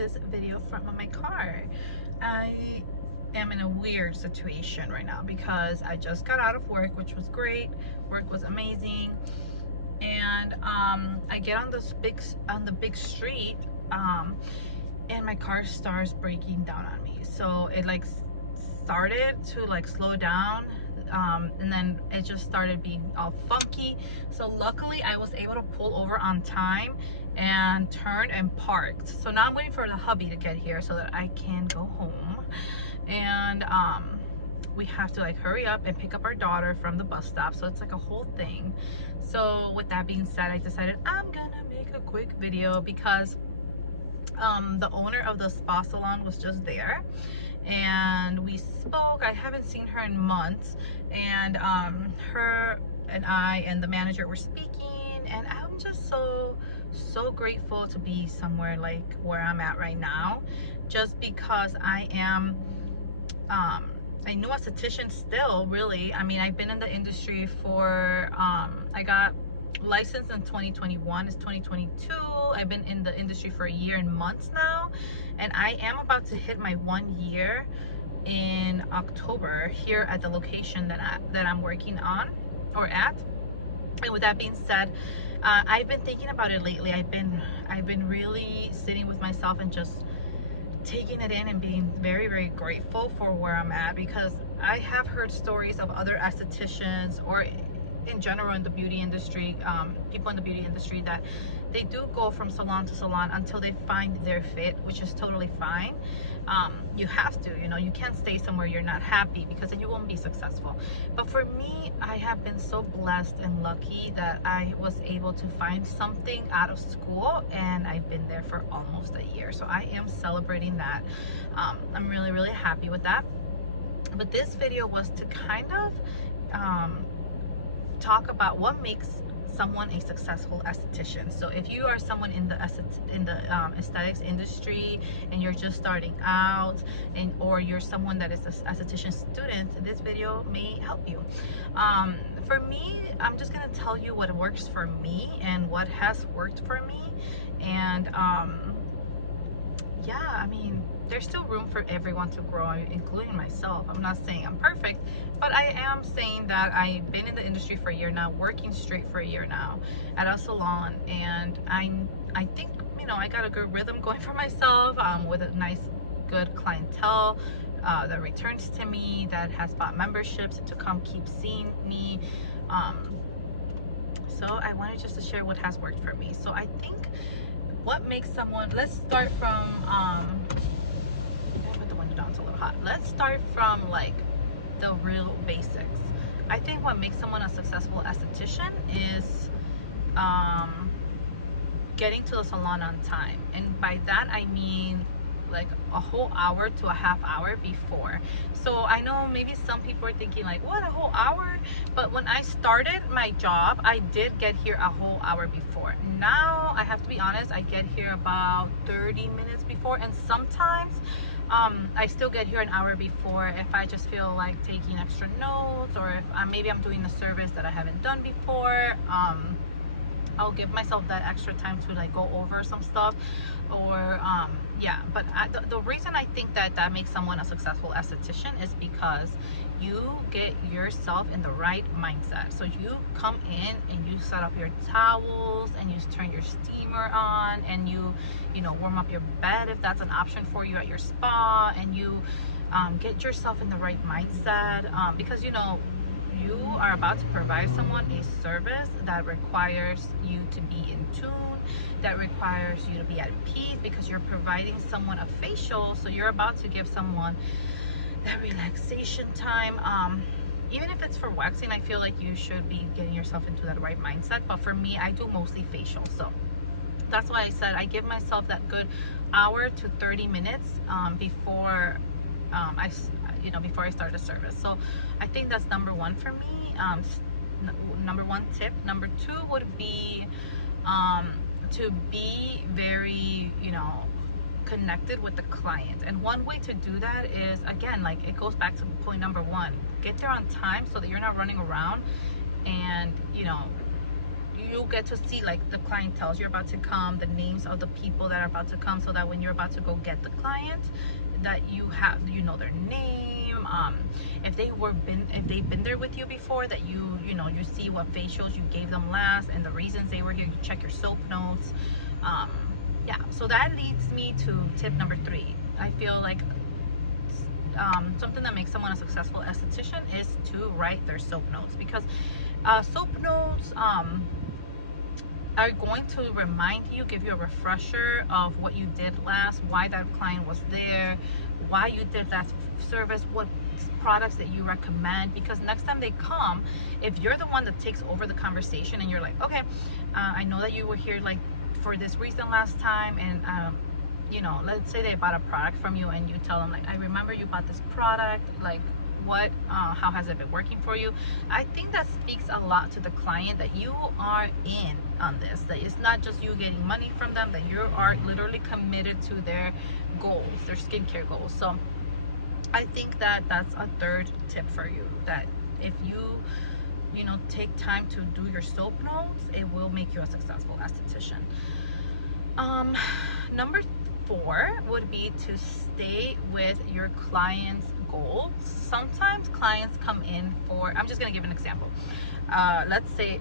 this video from my car. I am in a weird situation right now because I just got out of work, which was great. Work was amazing, and I get on the big street, and my car starts breaking down on me. So it like started to like slow down, and then it just started being all funky. So luckily I was able to pull over on time and turned and parked. So now I'm waiting for the hubby to get here so that I can go home. And we have to like hurry up and pick up our daughter from the bus stop, so it's like a whole thing. So with that being said, I decided I'm gonna make a quick video because the owner of the spa salon was just there and we spoke. I haven't seen her in months, and her and I and the manager were speaking, and I'm just so grateful to be somewhere like where I'm at right now, just because I am a new esthetician still, really. I mean, I've been in the industry for I got licensed in 2021. It's 2022. I've been in the industry for a year and months now, and I am about to hit my 1 year in October here at the location that I'm working on or at. And with that being said, I've been thinking about it lately. I've been really sitting with myself and just taking it in and being very grateful for where I'm at, because I have heard stories of other estheticians, or in general in the beauty industry, people in the beauty industry, that they do go from salon to salon until they find their fit, which is totally fine. You have to, you can't stay somewhere you're not happy, because then you won't be successful. But for me, I have been so blessed and lucky that I was able to find something out of school, and I've been there for almost a year. So I am celebrating that. I'm really happy with that. But this video was to kind of talk about what makes someone a successful esthetician. So if you are someone in the aesthetics industry and you're just starting out, or you're someone that is an esthetician student, this video may help you. For me, I'm just gonna tell you what works for me and what has worked for me. And yeah, I mean, there's still room for everyone to grow, including myself. I'm not saying I'm perfect, but I am saying that I've been in the industry for a year now, working straight for a year now at a salon, and I think, I got a good rhythm going for myself, with a nice, good clientele that returns to me, that has bought memberships to come keep seeing me. So I wanted just to share what has worked for me. So I think what makes someone, let's start from put the window down, it's a little hot. Let's start from like the real basics. I think what makes someone a successful esthetician is getting to the salon on time. And by that I mean like a whole hour to a half hour before. So I know maybe some people are thinking like, what, a whole hour? But when I started my job, I did get here a whole hour before. Now I have to be honest, I get here about 30 minutes before, and sometimes I still get here an hour before if I just feel like taking extra notes, or if maybe I'm doing a service that I haven't done before. I'll give myself that extra time to like go over some stuff, or yeah. But the reason I think that makes someone a successful esthetician is because you get yourself in the right mindset. So you come in and you set up your towels, and you turn your steamer on, and you warm up your bed if that's an option for you at your spa, and you get yourself in the right mindset, because you are about to provide someone a service that requires you to be in tune, that requires you to be at peace, because you're providing someone a facial. So you're about to give someone that relaxation time. Even if it's for waxing, I feel like you should be getting yourself into that right mindset. But for me, I do mostly facial. So that's why I said I give myself that good hour to 30 minutes before before I start a service. So I think that's number one for me. Number one tip. Number two would be to be very connected with the client. And one way to do that is, again, like it goes back to point number one, get there on time so that you're not running around and you get to see like the clientele you're about to come, the names of the people that are about to come, so that when you're about to go get the client, that you know their name, if they've been there with you before, that you see what facials you gave them last and the reasons they were here. You check your soap notes. Yeah, so that leads me to tip number 3. I feel like something that makes someone a successful esthetician is to write their soap notes, because soap notes are going to remind you, give you a refresher of what you did last, why that client was there, why you did that service, what products that you recommend. Because next time they come, if you're the one that takes over the conversation and you're like, okay, I know that you were here like for this reason last time, and let's say they bought a product from you, and you tell them like, I remember you bought this product, like what how has it been working for you? I think that speaks a lot to the client, that you are in on this, that it's not just you getting money from them, that you are literally committed to their goals, their skincare goals. So I think that that's a 3rd tip for you, that if you take time to do your soap notes, it will make you a successful esthetician. Number 4 would be to stay with your client's goals. Sometimes clients come in for, I'm just going to give an example. Let's say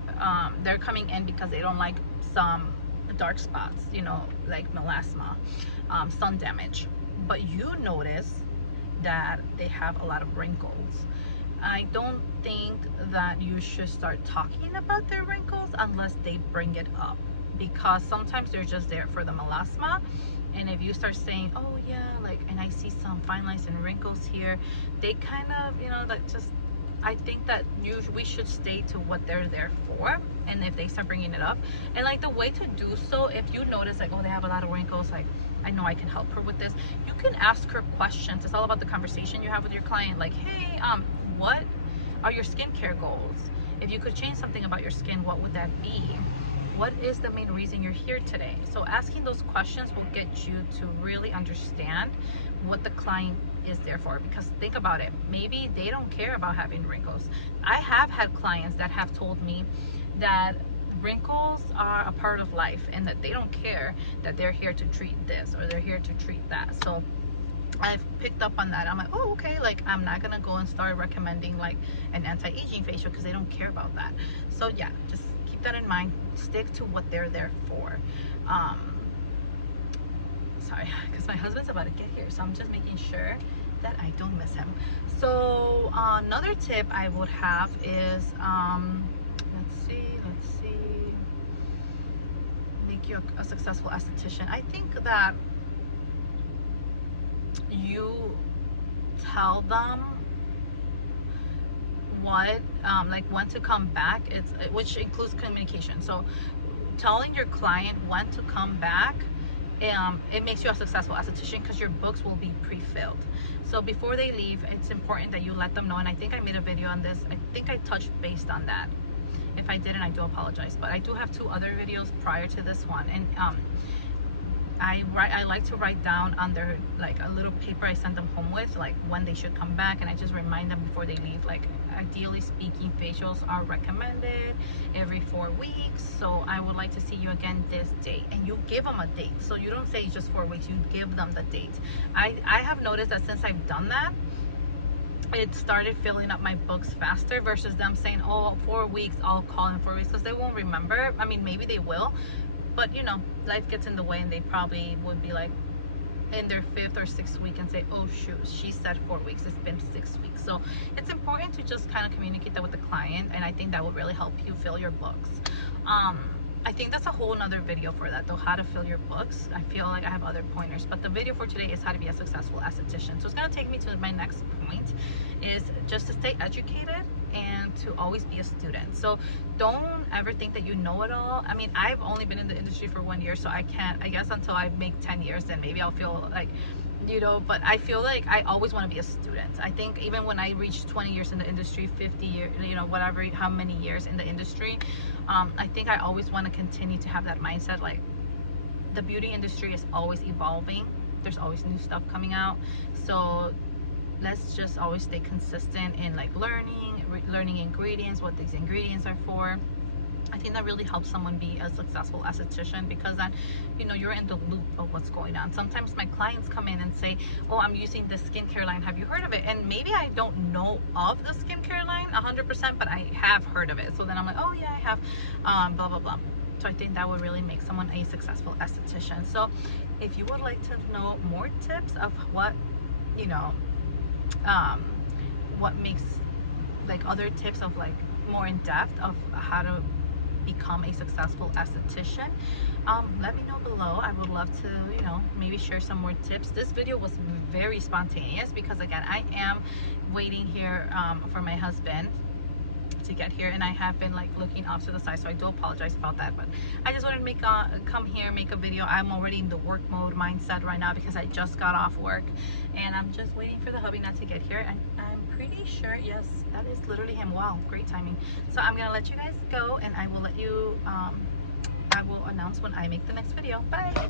they're coming in because they don't like some dark spots, like melasma, sun damage, but you notice that they have a lot of wrinkles. I don't think that you should start talking about their wrinkles unless they bring it up, because sometimes they're just there for the melasma. And if you start saying, oh yeah, like, and I see some fine lines and wrinkles here, they kind of, like, just, I think that we should stay to what they're there for. And if they start bringing it up, and like the way to do so, if you notice like, oh, they have a lot of wrinkles, like, I know I can help her with this, you can ask her questions. It's all about the conversation you have with your client. Like, hey, what are your skincare goals? If you could change something about your skin, what would that be? What is the main reason you're here today? So asking those questions will get you to really understand what the client is there for. Because think about it, maybe they don't care about having wrinkles. I have had clients that have told me that wrinkles are a part of life, and that they don't care, that they're here to treat this or they're here to treat that. So I've picked up on that. I'm like, oh, okay, like I'm not gonna go and start recommending like an anti-aging facial, because they don't care about that. So yeah, just keep that in mind. Stick to what they're there for. Sorry, because my husband's about to get here, so I'm just making sure that I don't miss him. So another tip I would have is let's see, make you a successful esthetician. I think that you tell them what like when to come back, which includes communication. So telling your client when to come back, it makes you a successful esthetician, because your books will be pre-filled. So before they leave, it's important that you let them know. And I think I made a video on this. I think I touched base on that. If I didn't, I do apologize, but I do have 2 other videos prior to this one. And I like to write down on their, like, a little paper I send them home with, like when they should come back, and I just remind them before they leave, like, ideally speaking, facials are recommended every 4 weeks, so I would like to see you again this date, and you give them a date. So you don't say just 4 weeks, you give them the date. I have noticed that since I've done that, it started filling up my books faster, versus them saying, oh, 4 weeks, I'll call in 4 weeks, because they won't remember. I mean, maybe they will, but life gets in the way, and they probably would be like in their 5th or 6th week and say, oh shoot, she said 4 weeks, it's been 6 weeks. So it's important to just kind of communicate that with the client, and I think that will really help you fill your books. I think that's a whole nother video for that though, how to fill your books. I feel like I have other pointers, but the video for today is how to be a successful esthetician. So it's going to take me to my next point, is just to stay educated and to always be a student. So don't ever think that you know it all. I mean, I've only been in the industry for 1 year, so I guess until I make 10 years, then maybe I'll feel like, but I feel like I always want to be a student. I think even when I reach 20 years in the industry, 50 years, whatever, how many years in the industry, I think I always want to continue to have that mindset. Like, the beauty industry is always evolving. There's always new stuff coming out. So let's just always stay consistent in like learning ingredients, what these ingredients are for. I think that really helps someone be a successful esthetician, because then, you know, you're in the loop of what's going on. Sometimes my clients come in and say, oh, I'm using this skincare line, have you heard of it? And maybe I don't know of the skincare line 100%, but I have heard of it. So then I'm like, oh yeah, I have, blah blah blah. So I think that would really make someone a successful esthetician. So if you would like to know more tips of what, you know, what makes, like, other tips of, like, more in depth of how to become a successful esthetician, let me know below. I would love to, you know, maybe share some more tips. This video was very spontaneous because, again, I am waiting here for my husband to get here, and I have been, like, looking off to the side, so I do apologize about that. But I just wanted to make come here, make a video. I'm already in the work mode mindset right now because I just got off work, and I'm just waiting for the hubby not to get here. And I'm pretty sure, yes, that is literally him. Wow, great timing. So I'm gonna let you guys go, and I will let you I will announce when I make the next video. Bye.